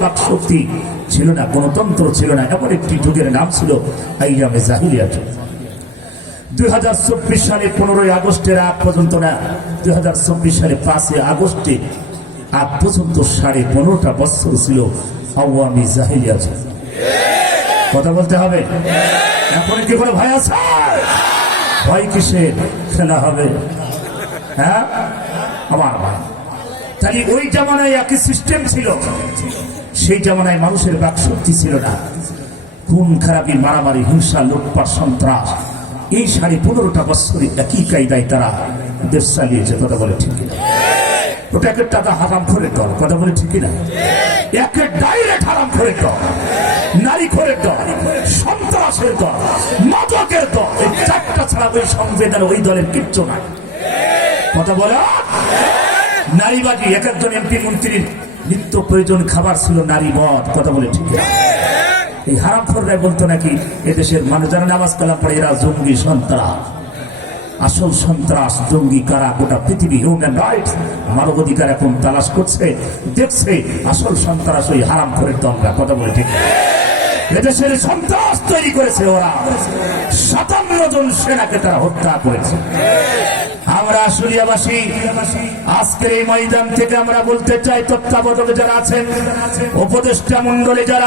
বাক শক্তি ছিল না, গণতন্ত্র ছিল না, এমন একটি যুগের নাম ছিল আইয়ামে জাহিলিয়াত। দুই হাজার চব্বিশ সালে পনেরোই আগস্টের আগ পর্যন্ত না, দুই হাজার চব্বিশ সালে পাঁচই আগস্টে আগ পর্যন্ত সাড়ে পনেরোটা বছর ছিল আওয়ামী জাহিলিয়াত। কথা বলতে হবে? এখন কি কোনো ভয় আছে? ভয় কিসের? খেলা হবে। হ্যাঁ? আমার ভাই তাহলে ওই জামানায় একই সিস্টেম ছিল। সেই জামানায় মানুষের বাক শক্তি ছিল না। খুন, খারাপি, মারামারি, হিংসা, লুটপাট, সন্ত্রাস, এই সাড়ে পনেরোটা বছরে একই কায়দায় তারা দেশ চালিয়েছে কথা বলে ঠিক ওটা একের টাকা হারাম করে দল, কথা বলে ঠিক কিনা? একের ডাইরেক্ট হারাম করে দল, নারী করে দল, সন্ত্রাসের দল, মাদকের দল, এই চারটা ছাড়া ওই সংবেদন ওই দলের কিচ্ছু নাই। কথা বলে? নারীবাদী এক একজন এমপি মন্ত্রীর নিত্য প্রয়োজন খাবার ছিল নারী মদ কথা বলে ঠিক। এই হারাম ফররাই বলতো নাকি, এদেশের মানুষ যারা নামাজ কালাম পড়ে, এরা জঙ্গি সন্ত্রাস। আসল সন্ত্রাস জঙ্গি কারা, গোটা পৃথিবী হিউম্যান রাইট মানবাধিকার এখন তালাশ করছে, দেখছে, আসল সন্ত্রাস ওই হারাম করে দমরা, কথা বলে ঠিক এদেশের সন্ত্রাস তৈরি করেছে ওরা। সাতান্ন জন সেনাকে তারা হত্যা করেছে। আমরা আসলিয়াবাসী আজকের এই ময়দান থেকে আমরা বলতে চাই তত্ত্বাবধক যারা আছেন, উপদেষ্টা মন্ডলে যারা